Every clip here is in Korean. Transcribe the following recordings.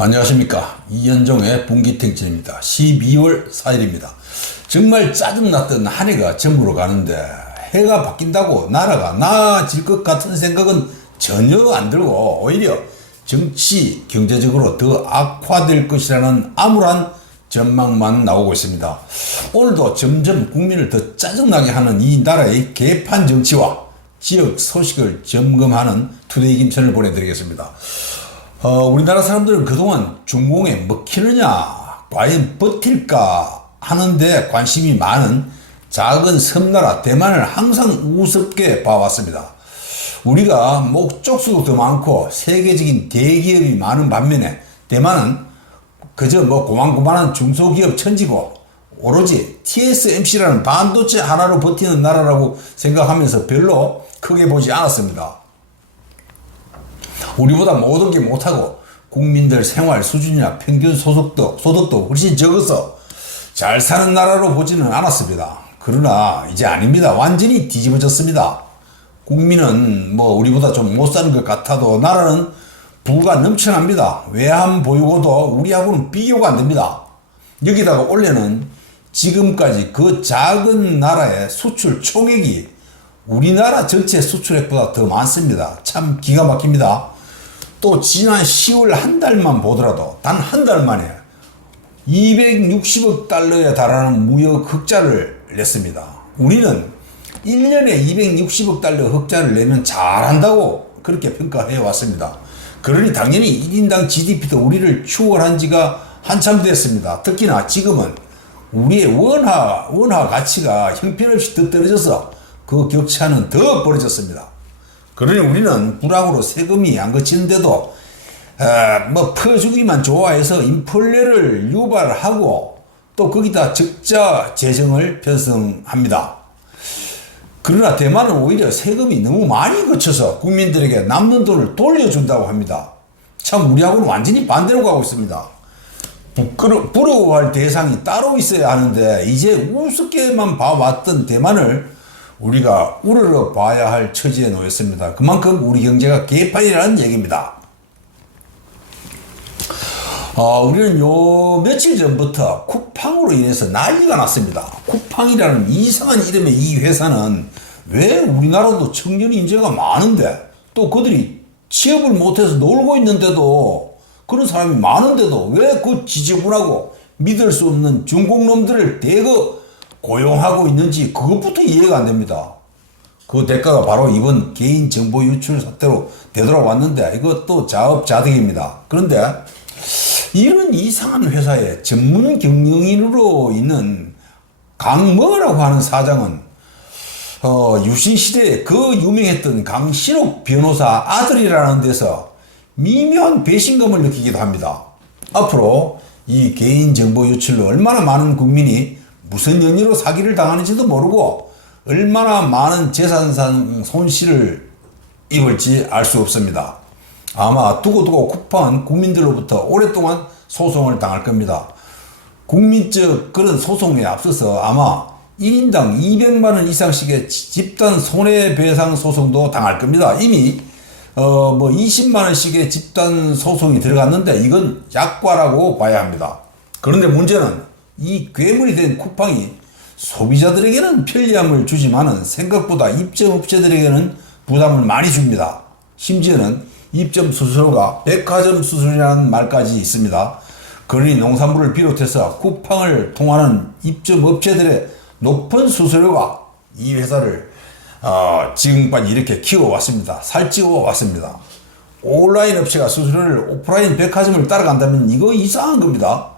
안녕하십니까. 이현종의 분기탱천입니다. 12월 4일입니다. 정말 짜증났던 한 해가 저물어 가는데 해가 바뀐다고 나라가 나아질 것 같은 생각은 전혀 안 들고 오히려 정치, 경제적으로 더 악화될 것이라는 암울한 전망만 나오고 있습니다. 오늘도 점점 국민을 더 짜증나게 하는 이 나라의 개판 정치와 지역 소식을 점검하는 투데이 김천을 보내드리겠습니다. 우리나라 사람들은 그동안 중공에 먹히느냐, 과연 버틸까 하는데 관심이 많은 작은 섬나라 대만을 항상 우습게 봐왔습니다. 우리가 목적수도 더 많고 세계적인 대기업이 많은 반면에 대만은 그저 고만고만한 중소기업 천지고 오로지 TSMC라는 반도체 하나로 버티는 나라라고 생각하면서 별로 크게 보지 않았습니다. 우리보다 모든 게 못하고 국민들 생활 수준이나 평균 소득도 훨씬 적어서 잘 사는 나라로 보지는 않았습니다. 그러나 이제 아닙니다. 완전히 뒤집어졌습니다. 국민은 우리보다 좀 못 사는 것 같아도 나라는 부가 넘쳐납니다. 외환 보유고도 우리하고는 비교가 안 됩니다. 여기다가 올해는 지금까지 그 작은 나라의 수출 총액이 우리나라 전체 수출액보다 더 많습니다. 참 기가 막힙니다. 또 지난 10월 한 달만 보더라도 단 한 달 만에 260억 달러에 달하는 무역 흑자를 냈습니다. 우리는 1년에 260억 달러 흑자를 내면 잘한다고 그렇게 평가해 왔습니다. 그러니 당연히 1인당 GDP도 우리를 추월한 지가 한참 됐습니다. 특히나 지금은 우리의 원화 가치가 형편없이 더 떨어져서 그 격차는 더 벌어졌습니다. 그러니 우리는 불황으로 세금이 안 거치는데도 퍼주기만 좋아해서 인플레를 유발하고 또 거기다 적자 재정을 편성합니다. 그러나 대만은 오히려 세금이 너무 많이 거쳐서 국민들에게 남는 돈을 돌려준다고 합니다. 참 우리하고는 완전히 반대로 가고 있습니다. 부러워할 대상이 따로 있어야 하는데 이제 우습게만 봐왔던 대만을 우리가 우러러 봐야 할 처지에 놓였습니다. 그만큼 우리 경제가 개판이라는 얘기입니다. 우리는 요 며칠 전부터 쿠팡으로 인해서 난리가 났습니다. 쿠팡이라는 이상한 이름의 이 회사는 왜 우리나라도 청년 인재가 많은데 또 그들이 취업을 못해서 놀고 있는데도 그런 사람이 많은데도 왜 그 지저분하고 믿을 수 없는 중공놈들을 대거 고용하고 있는지 그것부터 이해가 안 됩니다. 그 대가가 바로 이번 개인정보 유출 사태로 되돌아왔는데 이것도 자업자득입니다. 그런데 이런 이상한 회사의 전문 경영인으로 있는 강머라고 하는 사장은 유신시대에 그 유명했던 강신옥 변호사 아들이라는 데서 미묘한 배신감을 느끼기도 합니다. 앞으로 이 개인정보 유출로 얼마나 많은 국민이 무슨 연유로 사기를 당하는지도 모르고 얼마나 많은 재산상 손실을 입을지 알 수 없습니다. 아마 두고두고 쿠팡은 국민들로부터 오랫동안 소송을 당할 겁니다. 국민적 그런 소송에 앞서서 아마 1인당 200만 원 이상씩의 집단 손해배상 소송도 당할 겁니다. 이미 20만 원씩의 집단 소송이 들어갔는데 이건 약과라고 봐야 합니다. 그런데 문제는 이 괴물이 된 쿠팡이 소비자들에게는 편리함을 주지만은 생각보다 입점업체들에게는 부담을 많이 줍니다. 심지어는 입점 수수료가 백화점 수수료라는 말까지 있습니다. 그러니 농산물을 비롯해서 쿠팡을 통하는 입점업체들의 높은 수수료가 이 회사를 지금까지 이렇게 키워왔습니다. 살찌워 왔습니다. 온라인 업체가 수수료를 오프라인 백화점을 따라간다면 이거 이상한 겁니다.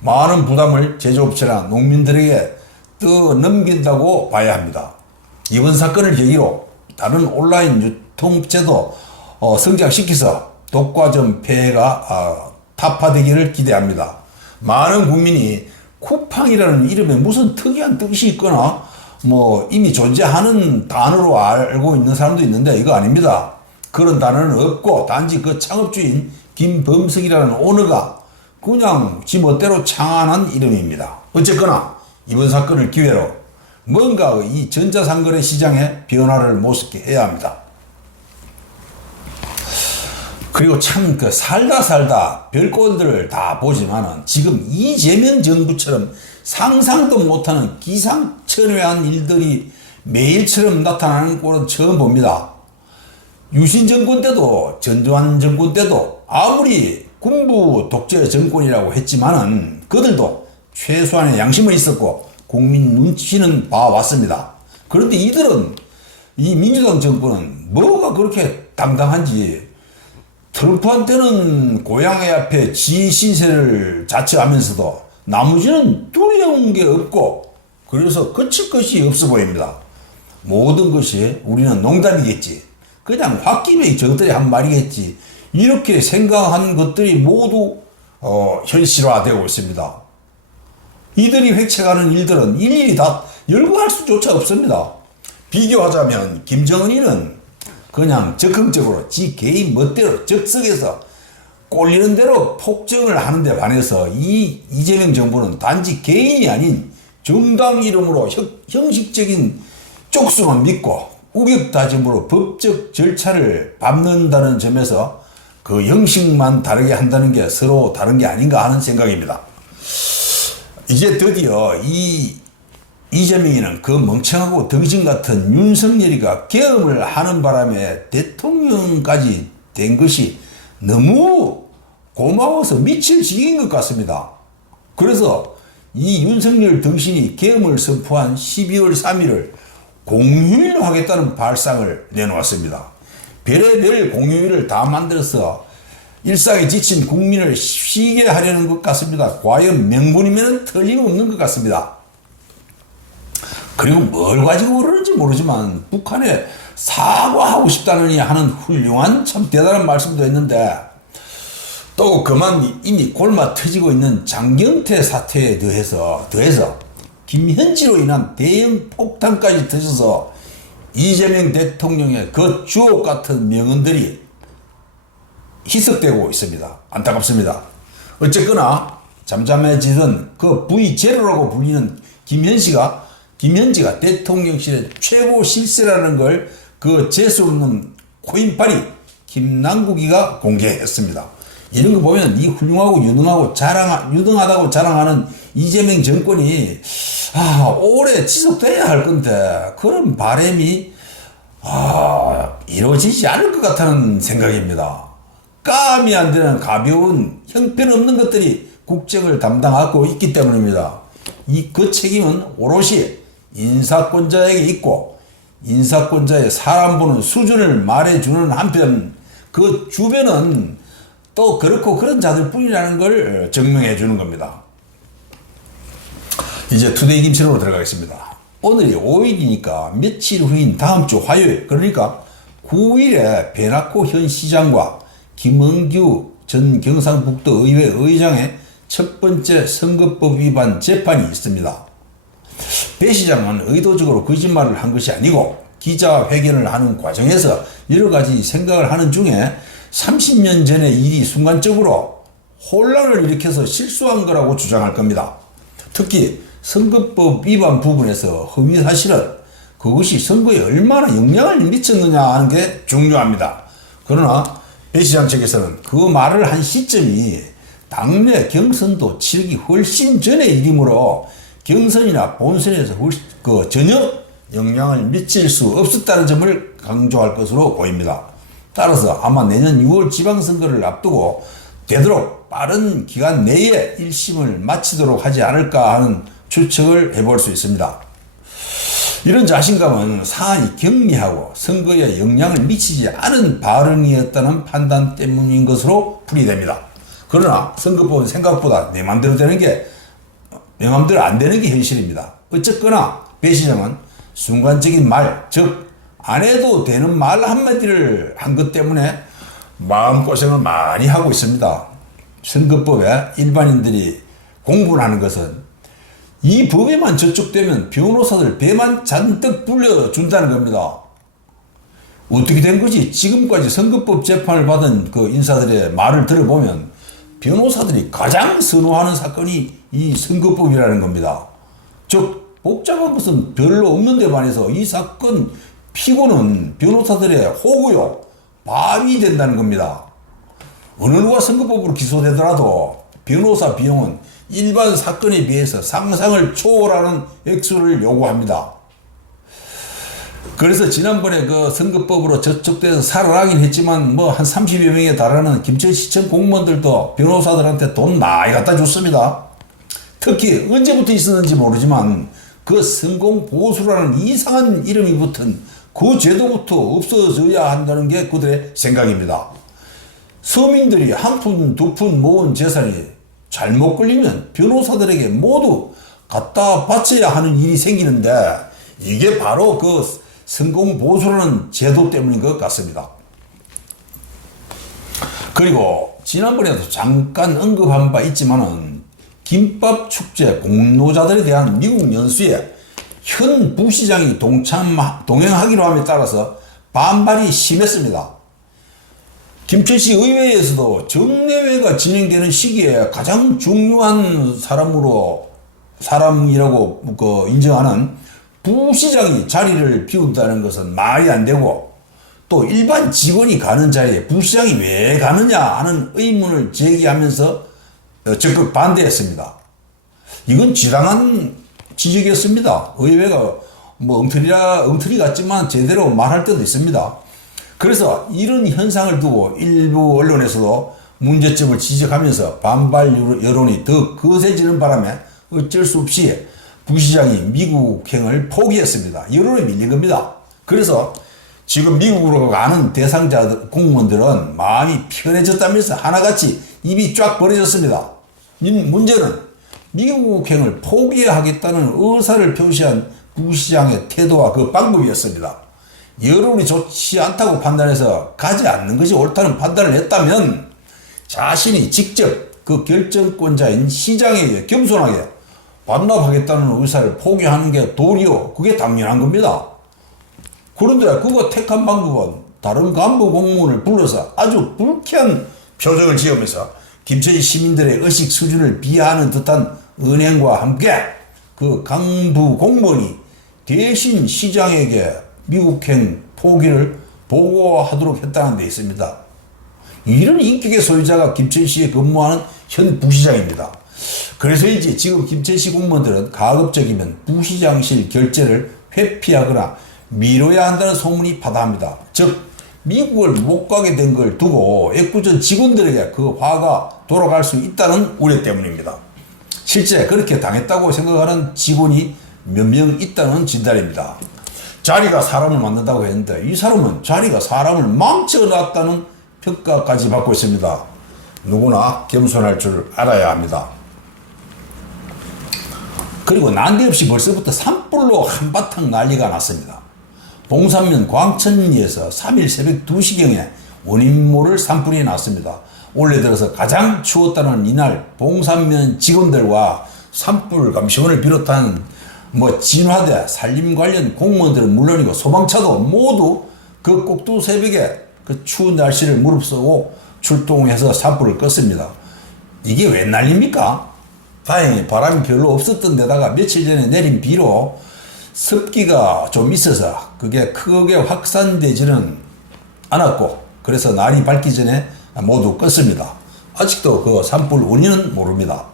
많은 부담을 제조업체나 농민들에게 떠넘긴다고 봐야 합니다. 이번 사건을 계기로 다른 온라인 유통업체도 성장시켜서 독과점 폐해가 타파되기를 기대합니다. 많은 국민이 쿠팡이라는 이름에 무슨 특이한 뜻이 있거나 이미 존재하는 단어로 알고 있는 사람도 있는데 이거 아닙니다. 그런 단어는 없고 단지 그 창업주인 김범석이라는 오너가 그냥 지 멋대로 창안한 이름입니다. 어쨌거나 이번 사건을 기회로 뭔가 이 전자상거래 시장에 변화를 모색해 해야 합니다. 그리고 참 그 살다 별꼴들을 다 보지만은 지금 이재명 정부처럼 상상도 못하는 기상천외한 일들이 매일처럼 나타나는 꼴은 처음 봅니다. 유신 정권 때도 전두환 정권 때도 아무리 군부 독재 정권이라고 했지만은 그들도 최소한의 양심은 있었고 국민 눈치는 봐왔습니다. 그런데 이들은 이 민주당 정권은 뭐가 그렇게 당당한지 트럼프한테는 고향의 앞에 지 신세를 자처하면서도 나머지는 두려운 게 없고 그래서 거칠 것이 없어 보입니다. 모든 것이 우리는 농담이겠지. 그냥 홧김에 저것들이 한 말이겠지. 이렇게 생각한 것들이 모두 현실화되고 있습니다. 이들이 획책하는 일들은 일일이 다 열거할 수조차 없습니다. 비교하자면 김정은이는 그냥 적극적으로 지 개인 멋대로 적석에서 꼴리는 대로 폭정을 하는데 반해서 이 이재명 정부는 단지 개인이 아닌 정당 이름으로 형식적인 쪽수만 믿고 우격다짐으로 법적 절차를 밟는다는 점에서 그 형식만 다르게 한다는 게 서로 다른 게 아닌가 하는 생각입니다. 이제 드디어 이재명이는 그 멍청하고 덩신 같은 윤석열이가 계엄을 하는 바람에 대통령까지 된 것이 너무 고마워서 미칠 지경인 것 같습니다. 그래서 이 윤석열 덩신이 계엄을 선포한 12월 3일을 공휴일로 하겠다는 발상을 내놓았습니다. 별의별 공휴일을 다 만들어서 일상에 지친 국민을 쉬게 하려는 것 같습니다. 과연 명분이면 틀림없는 것 같습니다. 그리고 뭘 가지고 그러는지 모르지만 북한에 사과하고 싶다느니 하는 훌륭한 참 대단한 말씀도 했는데 또 그만 이미 골마 터지고 있는 장경태 사태에 더해서 김현지로 인한 대형 폭탄까지 터져서 이재명 대통령의 그 주옥 같은 명언들이 희석되고 있습니다. 안타깝습니다. 어쨌거나 잠잠해지던 그 V0라고 불리는 김현지가 대통령실의 최고 실세라는 걸 그 재수 없는 코인팔이 김남국이가 공개했습니다. 이런 거 보면 이 훌륭하고 유능하다고 자랑하는 이재명 정권이 오래 지속돼야 할 건데 그런 바람이 이루어지지 않을 것 같다는 생각입니다. 감이 안 되는 가벼운 형편없는 것들이 국정을 담당하고 있기 때문입니다. 그 책임은 오롯이 인사권자에게 있고 인사권자의 사람 보는 수준을 말해주는 한편 그 주변은 또 그렇고 그런 자들 뿐이라는 걸 증명해 주는 겁니다. 이제 투데이 김치로 들어가겠습니다. 오늘이 5일이니까 며칠 후인 다음 주 화요일, 그러니까 9일에 배낙호 현 시장과 김은규 전 경상북도 의회 의장의 첫 번째 선거법 위반 재판이 있습니다. 배 시장은 의도적으로 거짓말을 한 것이 아니고 기자회견을 하는 과정에서 여러 가지 생각을 하는 중에 30년 전의 일이 순간적으로 혼란을 일으켜서 실수한 거라고 주장할 겁니다. 특히 선거법 위반 부분에서 허위 사실은 그것이 선거에 얼마나 영향을 미쳤느냐 하는 게 중요합니다. 그러나 배 시장 측에서는 그 말을 한 시점이 당내 경선도 치르기 훨씬 전의 일이므로 경선이나 본선에서 전혀 영향을 미칠 수 없었다는 점을 강조할 것으로 보입니다. 따라서 아마 내년 6월 지방선거를 앞두고 되도록 빠른 기간 내에 1심을 마치도록 하지 않을까 하는 추측을 해볼 수 있습니다. 이런 자신감은 사안이 경미하고 선거에 영향을 미치지 않은 발언이었다는 판단 때문인 것으로 풀이됩니다. 그러나 선거법은 생각보다 내 맘대로 안 되는 게 현실입니다. 어쨌거나 배 시장은 순간적인 말, 즉 안 해도 되는 말 한마디를 한 것 때문에 마음고생을 많이 하고 있습니다. 선거법에 일반인들이 공부를 하는 것은 이 법에만 저촉되면 변호사들 배만 잔뜩 불려준다는 겁니다. 어떻게 된 거지? 지금까지 선거법 재판을 받은 그 인사들의 말을 들어보면 변호사들이 가장 선호하는 사건이 이 선거법이라는 겁니다. 즉 복잡한 것은 별로 없는 데 반해서 이 사건 피고는 변호사들의 호구요, 밥이 된다는 겁니다. 어느 누가 선거법으로 기소되더라도 변호사 비용은 일반 사건에 비해서 상상을 초월하는 액수를 요구합니다. 그래서 지난번에 그 선거법으로 저촉돼서 살아나긴 했지만 뭐 한 30여 명에 달하는 김천시청 공무원들도 변호사들한테 돈 많이 갖다 줬습니다. 특히 언제부터 있었는지 모르지만 그 성공보수라는 이상한 이름이 붙은 그 제도부터 없어져야 한다는 게 그들의 생각입니다. 서민들이 한 푼, 두 푼 모은 재산이 잘못 걸리면 변호사들에게 모두 갖다 바쳐야 하는 일이 생기는데 이게 바로 그 성공보수라는 제도 때문인 것 같습니다. 그리고 지난번에도 잠깐 언급한 바 있지만은 김밥축제 공로자들에 대한 미국 연수에 현 부시장이 동행하기로 함에 따라서 반발이 심했습니다. 김천시 의회에서도 정례회가 진행되는 시기에 가장 중요한 사람이라고 인정하는 부시장이 자리를 비운다는 것은 말이 안 되고 또 일반 직원이 가는 자리에 부시장이 왜 가느냐 하는 의문을 제기하면서 적극 반대했습니다. 이건 지당한 지적이었습니다. 의회가 뭐 엉터리 같지만 제대로 말할 때도 있습니다. 그래서 이런 현상을 두고 일부 언론에서도 문제점을 지적하면서 반발 여론이 더 거세지는 바람에 어쩔 수 없이 부시장이 미국행을 포기했습니다. 여론에 밀린 겁니다. 그래서 지금 미국으로 가는 대상자 공무원들은 마음이 편해졌다면서 하나같이 입이 쫙 벌어졌습니다. 문제는 미국행을 포기하겠다는 의사를 표시한 부시장의 태도와 그 방법이었습니다. 여론이 좋지 않다고 판단해서 가지 않는 것이 옳다는 판단을 했다면 자신이 직접 그 결정권자인 시장에게 겸손하게 반납하겠다는 의사를 포기하는 게 도리어 그게 당연한 겁니다. 그런데 그거 택한 방법은 다른 간부 공무원을 불러서 아주 불쾌한 표정을 지으면서 김천시 시민들의 의식 수준을 비하하는 듯한 은행과 함께 그 간부 공무원이 대신 시장에게 미국행 포기를 보고하도록 했다는 데 있습니다. 이런 인격의 소유자가 김천시에 근무하는 현 부시장입니다. 그래서인지 지금 김천시 공무원들은 가급적이면 부시장실 결재를 회피하거나 미뤄야 한다는 소문이 바다합니다. 즉 미국을 못 가게 된 걸 두고 애꿎은 직원들에게 그 화가 돌아갈 수 있다는 우려 때문입니다. 실제 그렇게 당했다고 생각하는 직원이 몇 명 있다는 진단입니다. 자리가 사람을 만든다고 했는데 이 사람은 자리가 사람을 망쳐놨다는 평가까지 받고 있습니다. 누구나 겸손할 줄 알아야 합니다. 그리고 난데없이 벌써부터 산불로 한바탕 난리가 났습니다. 봉산면 광천리에서 3일 새벽 2시경에 원인 모를 산불이 났습니다. 올해 들어서 가장 추웠다는 이날 봉산면 직원들과 산불 감시원을 비롯한 진화대 산림 관련 공무원들은 물론이고 소방차도 모두 그 꼭두 새벽에 그 추운 날씨를 무릅쓰고 출동해서 산불을 껐습니다. 이게 웬 난리입니까? 다행히 바람이 별로 없었던 데다가 며칠 전에 내린 비로 습기가 좀 있어서 그게 크게 확산되지는 않았고 그래서 날이 밝기 전에 모두 껐습니다. 아직도 그 산불 원인은 모릅니다.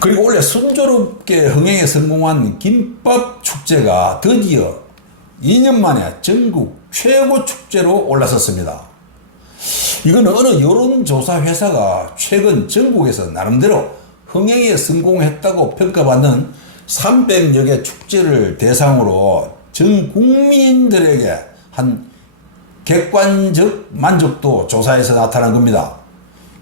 그리고 원래 순조롭게 흥행에 성공한 김밥 축제가 드디어 2년 만에 전국 최고 축제로 올라섰습니다. 이건 어느 여론조사 회사가 최근 전국에서 나름대로 흥행에 성공했다고 평가받는 300여 개 축제를 대상으로 전 국민들에게 한 객관적 만족도 조사에서 나타난 겁니다.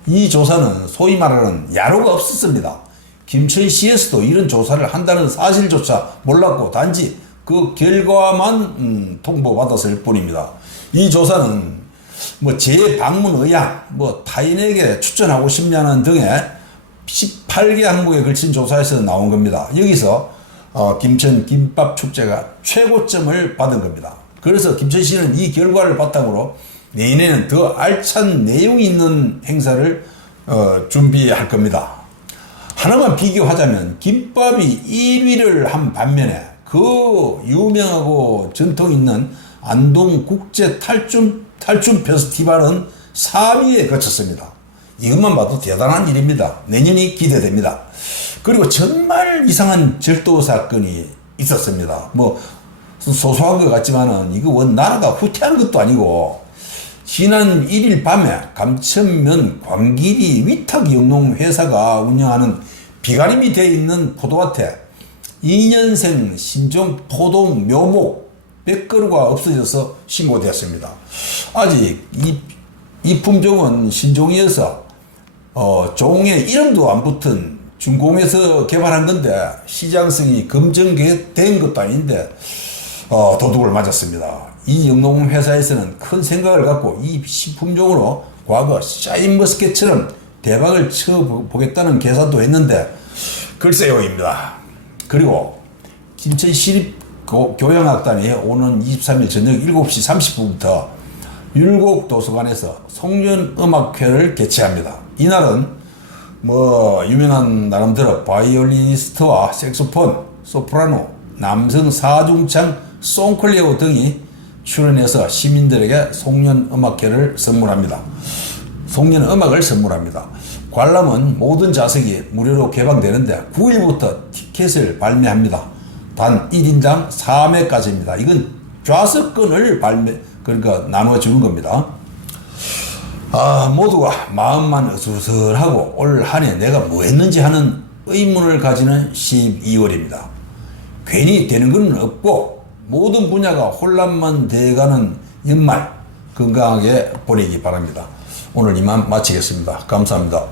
이 조사는 소위 말하는 야로가 없었습니다. 김천시에서도 이런 조사를 한다는 사실조차 몰랐고 단지 그 결과만 통보받았을 뿐입니다. 이 조사는 재방문 의향, 타인에게 추천하고 싶냐는 등의 18개 항목에 걸친 조사에서 나온 겁니다. 여기서 김천 김밥 축제가 최고점을 받은 겁니다. 그래서 김천시는 이 결과를 바탕으로 내년에는 더 알찬 내용이 있는 행사를 준비할 겁니다. 하나만 비교하자면 김밥이 1위를 한 반면에 그 유명하고 전통 있는 안동 국제 탈춤 페스티벌은 3위에 그쳤습니다. 이것만 봐도 대단한 일입니다. 내년이 기대됩니다. 그리고 정말 이상한 절도 사건이 있었습니다. 뭐 소소한 것 같지만은 이거 원 나라가 후퇴하는 것도 아니고 지난 1일 밤에 감천면 광길이 위탁영농회사가 운영하는 비가림이 되어 있는 포도밭에 2년생 신종 포도 묘목 100그루가 없어져서 신고되었습니다. 아직 이 품종은 신종이어서 종에 이름도 안 붙은 중공에서 개발한 건데 시장성이 검증된 것도 아닌데 도둑을 맞았습니다. 이 영농회사에서는 큰 생각을 갖고 이 신품종으로 과거 샤인머스켓처럼 대박을 쳐보겠다는 계산도 했는데 글쎄요입니다. 그리고 김천시립교양악단이 오는 23일 저녁 7시 30분부터 율곡도서관에서 송년음악회를 개최합니다. 이날은 뭐 유명한 나름대로 바이올리니스트와 색소폰, 소프라노, 남성 사중창, 송클리오 등이 출연해서 시민들에게 송년음악회를 선물합니다. 송년음악을 선물합니다. 관람은 모든 좌석이 무료로 개방되는데 9일부터 티켓을 발매합니다. 단 1인당 3회까지입니다. 이건 좌석권을 그러니까 나눠주는 겁니다. 모두가 마음만 어수선하고 올 한 해 내가 뭐 했는지 하는 의문을 가지는 12월입니다. 괜히 되는 건 없고 모든 분야가 혼란만 돼가는 연말 건강하게 보내기 바랍니다. 오늘 이만 마치겠습니다. 감사합니다.